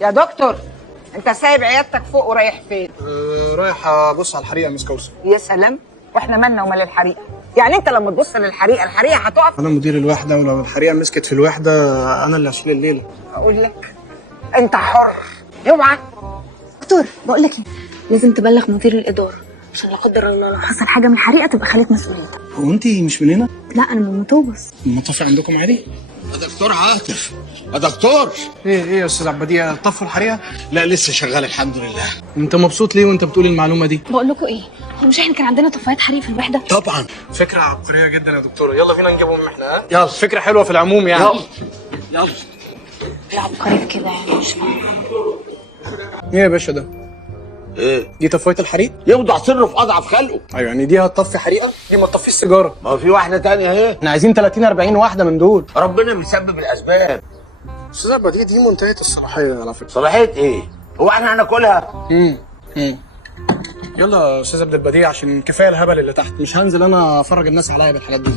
يا دكتور، انت سايب عيادتك فوق ورايح فين؟ رايح ابص على الحريقه يا مس كوثر. يا سلام، واحنا مالنا ومال الحريقه؟ يعني انت لما تبص للحريقه هتقف؟ انا مدير الوحده، ولو الحريقه مسكت في الوحده انا اللي هشيل الليله. اقول لك انت حر، اوعى. دكتور بقول لك ايه، لازم تبلغ مدير الاداره عشان لا قدر الله لو حصل حاجه من الحريقه تبقى خليت مسؤوليتك. هو انت مش من هنا؟ لا انا من مطوبس. المطافي عندكم عادي؟ يا دكتور عاطف، يا دكتور. ايه يا استاذ عبديه، طفوا الحريقه؟ لا لسه شغال الحمد لله. انت مبسوط ليه وانت بتقول المعلومه دي؟ بقول لكم ايه، هو مش احنا كان عندنا طفايات حريق في الوحده؟ طبعا. فكره عبقريه جدا يا دكتوره، يلا بينا نجيبهم احنا. ها يلا، فكره حلوه في العموم يعني. يلا. ايه عبقري كده يعني، مش فاهم. ايه يا باشا ده؟ ايه؟ دي طفايه الحريق؟ يوضع سره في اضعف خلقه. ايوه، يعني دي هتطفي حريقه؟ دي ما تطفيش سيجاره. ما هو في واحده تانية اهي. احنا عايزين 30 40 واحده من دول. ربنا مسبب الاسباب. استاذ عبديه دي منتهيه الصلاحيه على فكره. صلاحيه ايه؟ هو احنا هناكلها؟ يلا يا استاذ عبد البديع، عشان كفايه الهبل اللي تحت، مش هنزل انا افرج الناس عليا بالحاجات دي.